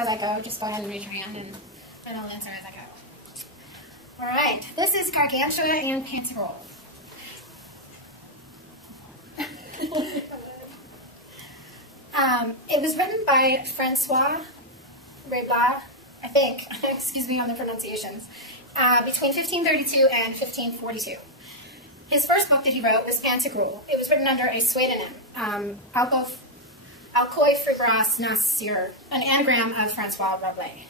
as I go. Just go ahead and raise your hand, and I'll answer as I go. All right, this is Gargantua and Pantagruel. It was written by Francois Rabelais, I think, excuse me on the pronunciations, between 1532 and 1542. His first book that he wrote was Pantagruel. It was written under a pseudonym, Alcoy Fribras Nasir, an anagram of Francois Rabelais.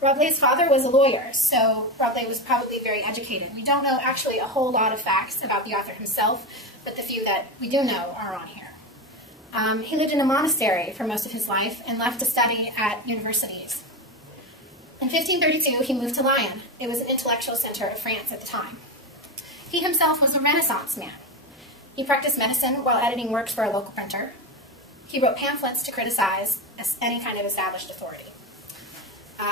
Rabelais' father was a lawyer, so Rabelais was probably very educated. We don't know actually a whole lot of facts about the author himself, but the few that we do know are on here. He lived in a monastery for most of his life and left to study at universities. In 1532, he moved to Lyon. It was an intellectual center of France at the time. He himself was a Renaissance man. He practiced medicine while editing works for a local printer. He wrote pamphlets to criticize any kind of established authority.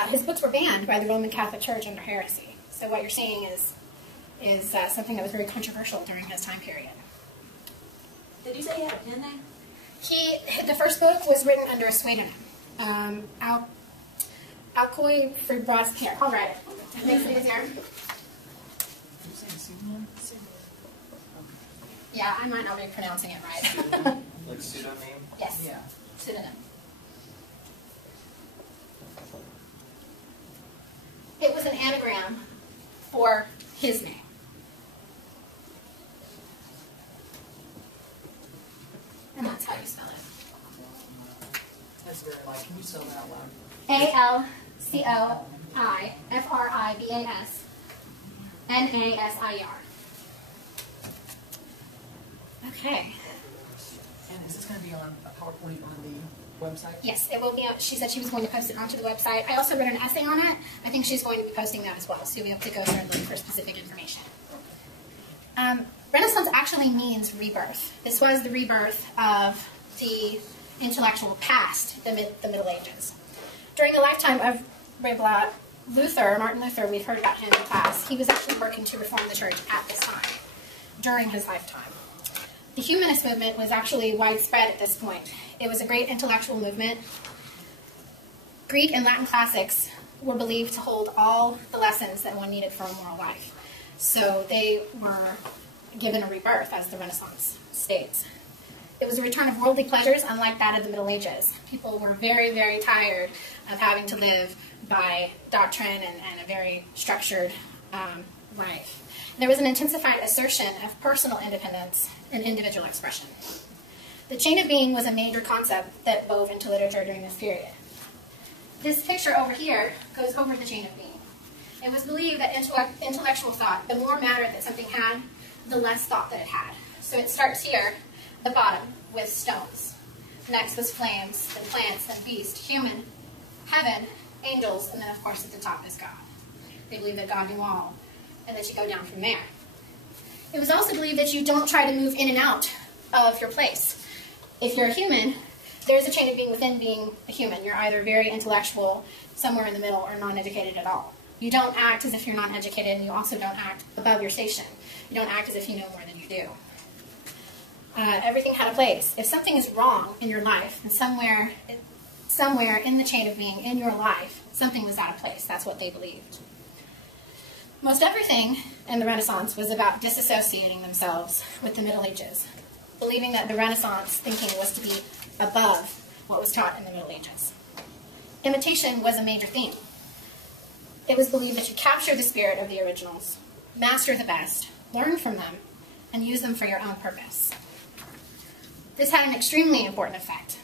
His books were banned by the Roman Catholic Church under heresy. So what you're seeing is something that was very controversial during his time period. Did you say he had a pen name? The first book was written under a pseudonym. Alcoy Fribras. Here, I'll write it. It makes it easier. Yeah, I might not be pronouncing it right. Like pseudonym? Yes. Yeah. Pseudonym. It was an anagram for his name. And that's how you spell it. That's very light. Can you spell that out loud? Alcoifribras-Nasir. Okay. And is this going to be on a PowerPoint on the website? Yes, it will be. She said she was going to post it onto the website. I also wrote an essay on it. I think she's going to be posting that as well, so you'll be able to go through and look for specific information. Renaissance actually means rebirth. This was the rebirth of the intellectual past, the Middle Ages. During the lifetime of Rabelais, Martin Luther, we've heard about him in class, he was actually working to reform the church at this time, during his lifetime. The humanist movement was actually widespread at this point. It was a great intellectual movement. Greek and Latin classics were believed to hold all the lessons that one needed for a moral life. So they were given a rebirth, as the Renaissance states. It was a return of worldly pleasures, unlike that of the Middle Ages. People were very, very tired of having to live by doctrine and a very structured life. There was an intensified assertion of personal independence and individual expression. The chain of being was a major concept that wove into literature during this period. This picture over here goes over the chain of being. It was believed that intellectual thought, the more matter that something had, the less thought that it had. So it starts here, the bottom, with stones. Next was flames, then plants, then beast, human, heaven, angels, and then of course at the top is God. They believe that God knew all, and that you go down from there. It was also believed that you don't try to move in and out of your place. If you're a human, there's a chain of being within being a human. You're either very intellectual, somewhere in the middle, or non-educated at all. You don't act as if you're non-educated, and you also don't act above your station. You don't act as if you know more than you do. Everything had a place. If something is wrong in your life, and somewhere in the chain of being in your life, something was out of place. That's what they believed. Most everything in the Renaissance was about disassociating themselves with the Middle Ages, believing that the Renaissance thinking was to be above what was taught in the Middle Ages. Imitation was a major theme. It was believed that you capture the spirit of the originals, master the best, learn from them, and use them for your own purpose. This had an extremely important effect.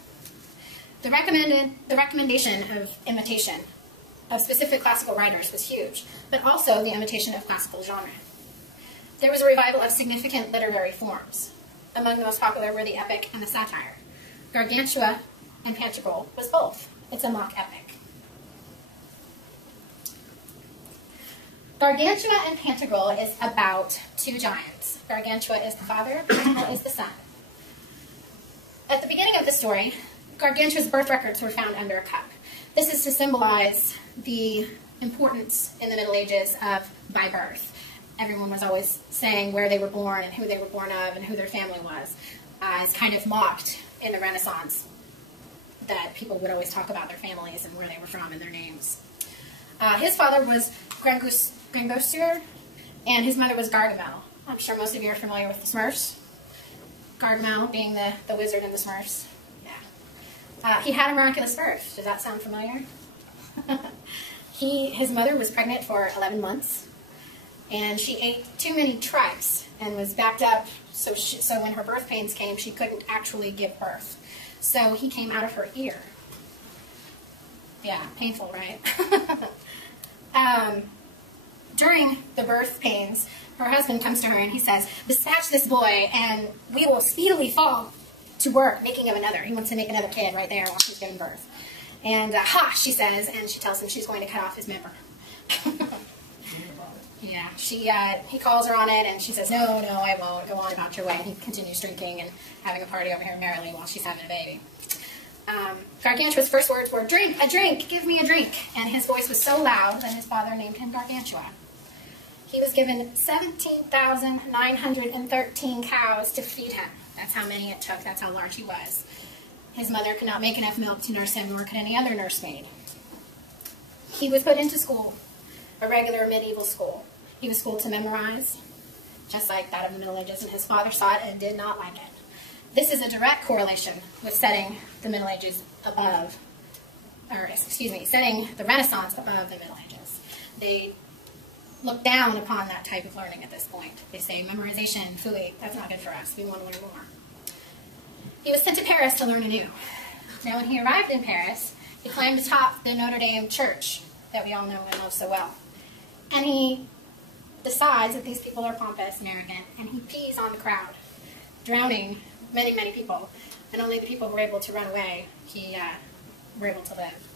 The recommendation of imitation of specific classical writers was huge, but also the imitation of classical genre. There was a revival of significant literary forms. Among the most popular were the epic and the satire. Gargantua and Pantagruel was both. It's a mock epic. Gargantua and Pantagruel is about two giants. Gargantua is the father, Pantagruel is the son. At the beginning of the story, Gargantua's birth records were found under a cup. This is to symbolize the importance in the Middle Ages of by birth. Everyone was always saying where they were born and who they were born of and who their family was. It's kind of mocked in the Renaissance that people would always talk about their families and where they were from and their names. His father was Grangosir, and his mother was Gargamel. I'm sure most of you are familiar with the Smurfs. Gargamel being the wizard in the Smurfs. Yeah. He had a miraculous birth. Does that sound familiar? His mother was pregnant for 11 months, and she ate too many tripes and was backed up, so when her birth pains came, she couldn't actually give birth. So he came out of her ear. Yeah, painful, right? During the birth pains, her husband comes to her and he says, "Dispatch this boy, and we will speedily fall to work making of another." He wants to make another kid right there while she's giving birth. And, ha, she says, and she tells him she's going to cut off his member. Yeah, he calls her on it, and she says, no, I won't. Go on about your way. And he continues drinking and having a party over here merrily while she's having a baby. Gargantua's first words were, "Drink, a drink, give me a drink." And his voice was so loud that his father named him Gargantua. He was given 17,913 cows to feed him. That's how many it took. That's how large he was. His mother could not make enough milk to nurse him, nor could any other nursemaid. He was put into school, a regular medieval school. He was schooled to memorize, just like that of the Middle Ages, and his father saw it and did not like it. This is a direct correlation with setting the Middle Ages above, setting the Renaissance above the Middle Ages. They look down upon that type of learning at this point. They say, memorization, phooey, that's not good for us. We want to learn more. He was sent to Paris to learn anew. Now, when he arrived in Paris, he climbed atop the Notre Dame church that we all know and love so well. And he decides that these people are pompous and arrogant, and he pees on the crowd, drowning many, many people. And only the people who were able to run away, were able to live.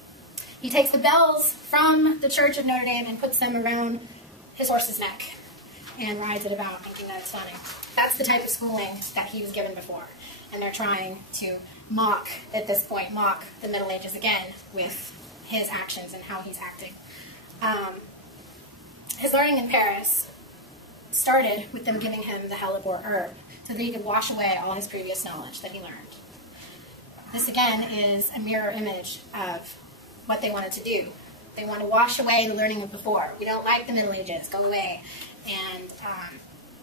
He takes the bells from the church of Notre Dame and puts them around his horse's neck and rides it about, thinking that it's funny. That's the type of schooling that he was given before. And they're trying to at this point, mock the Middle Ages again with his actions and how he's acting. His learning in Paris started with them giving him the hellebore herb so that he could wash away all his previous knowledge that he learned. This, again, is a mirror image of what they wanted to do. They want to wash away the learning of before. We don't like the Middle Ages. Go away. And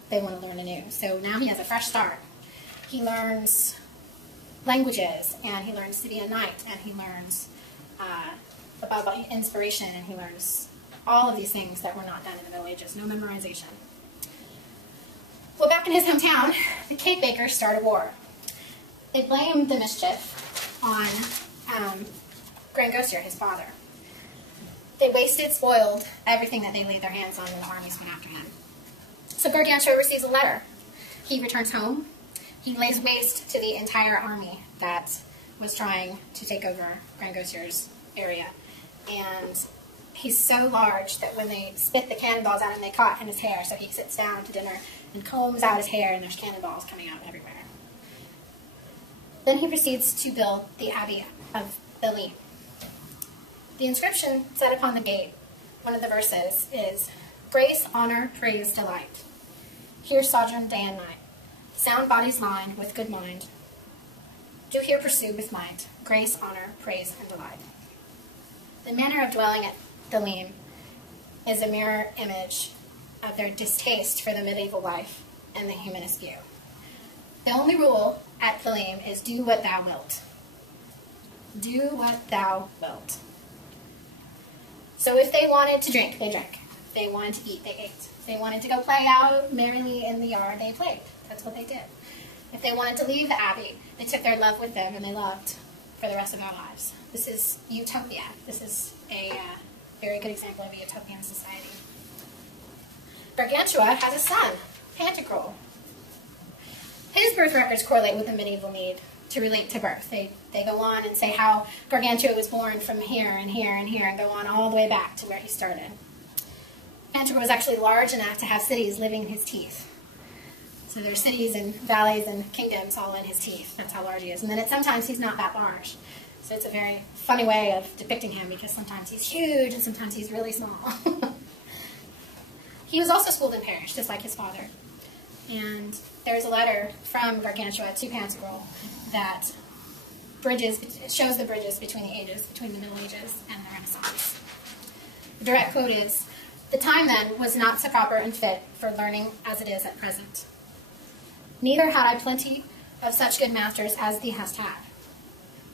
they want to learn anew. So now he has a fresh start. He learns languages, and he learns to be a knight, and he learns about inspiration, and he learns all of these things that were not done in the Middle Ages. No memorization. Well, back in his hometown, the cake bakers start a war. They blamed the mischief on Grangosir, his father. They wasted, spoiled everything that they laid their hands on when the armies went after him. So Gargantua receives a letter. He returns home. He lays waste to the entire army that was trying to take over Grangosir's area. And he's so large that when they spit the cannonballs out and they caught in his hair, so he sits down to dinner and combs out his hair and there's cannonballs coming out everywhere. Then he proceeds to build the Abbey of Belle. The inscription set upon the gate, one of the verses, is, "Grace, honor, praise, delight. Here sojourn day and night. Sound bodies lined with good mind. Do here pursue with might. Grace, honor, praise, and delight." The manner of dwelling at Theleme is a mirror image of their distaste for the medieval life and the humanist view. The only rule at Theleme is do what thou wilt. Do what thou wilt. So if they wanted to drink, they drank. If they wanted to eat, they ate. If they wanted to go play out merrily in the yard, they played. That's what they did. If they wanted to leave the abbey, they took their love with them and they loved for the rest of their lives. This is utopia. This is a very good example of a utopian society. Gargantua has a son, Pantagruel. His birth records correlate with the medieval need to relate to birth. They go on and say how Gargantua was born from here and here and here and go on all the way back to where he started. Pantagruel was actually large enough to have cities living in his teeth. So there are cities and valleys and kingdoms all in his teeth. That's how large he is. And then sometimes he's not that large. So it's a very funny way of depicting him because sometimes he's huge and sometimes he's really small. He was also schooled in Paris, just like his father. And there's a letter from Gargantua to Pantagruel that bridges, it shows the bridges between the ages, between the Middle Ages and the Renaissance. The direct quote is, "The time then was not so proper and fit for learning as it is at present. Neither had I plenty of such good masters as thee hast had.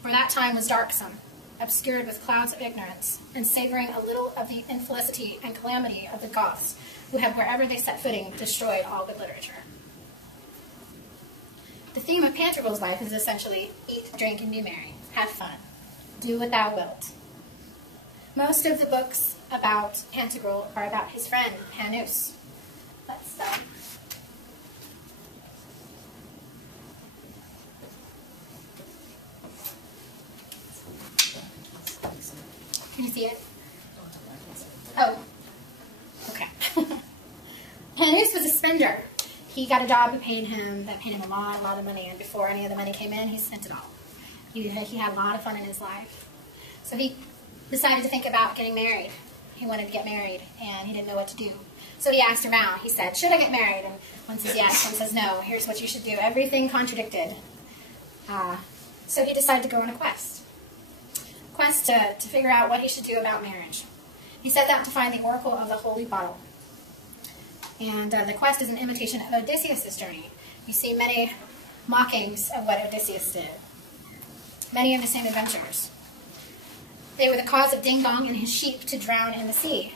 For that time was darksome, obscured with clouds of ignorance, and savoring a little of the infelicity and calamity of the Goths, who have wherever they set footing destroyed all good literature." The theme of Pantagruel's life is essentially eat, drink, and be merry. Have fun. Do what thou wilt. Most of the books about Pantagruel are about his friend, Panus. Let's Can you see it? Oh. Okay. Panus was a spender. He got a job that paid him a lot of money, and before any of the money came in, he spent it all. He had a lot of fun in his life. So he decided to think about getting married. He wanted to get married, and he didn't know what to do. So he asked around. He said, "Should I get married?" And one says yes, one says no. Here's what you should do. Everything contradicted. So he decided to go on a quest. To figure out what he should do about marriage. He set out to find the oracle of the holy bottle. And the quest is an imitation of Odysseus' journey. You see many mockings of what Odysseus did. Many of the same adventures. They were the cause of Ding Dong and his sheep to drown in the sea,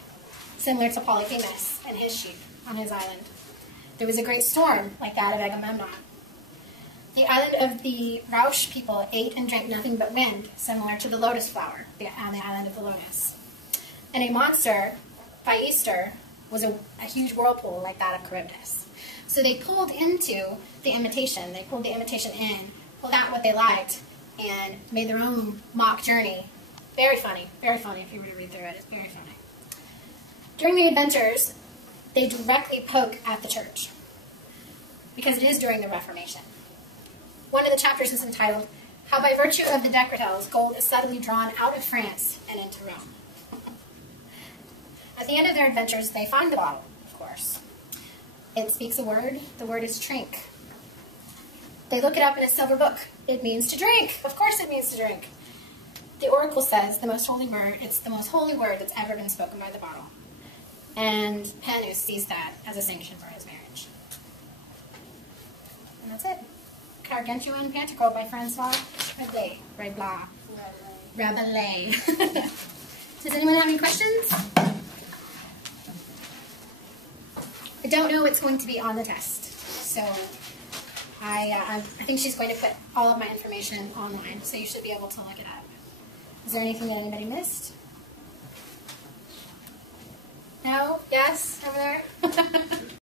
similar to Polyphemus and his sheep on his island. There was a great storm, like that of Agamemnon. The island of the Rausch people ate and drank nothing but wind, similar to the lotus flower on the island of the lotus. And a monster, Phaestor, was a huge whirlpool like that of Charybdis. So they pulled into the imitation. They pulled the imitation in, pulled out what they liked, and made their own mock journey. Very funny if you were to read through it. It's very funny. During the adventures, they directly poke at the church, because it is during the Reformation. One of the chapters is entitled, "How by virtue of the Decretals, gold is suddenly drawn out of France and into Rome." At the end of their adventures, they find the bottle, of course. It speaks a word. The word is drink. They look it up in a silver book. It means to drink. Of course it means to drink. The oracle says the most holy word, it's the most holy word that's ever been spoken by the bottle. And Panus sees that as a sanction for his marriage. And that's it. Gargantuan Pantagruel by Francois Rabelais. Does anyone have any questions? I don't know what's going to be on the test, so I think she's going to put all of my information online, so you should be able to look it up. Is there anything that anybody missed? No? Yes? Over there?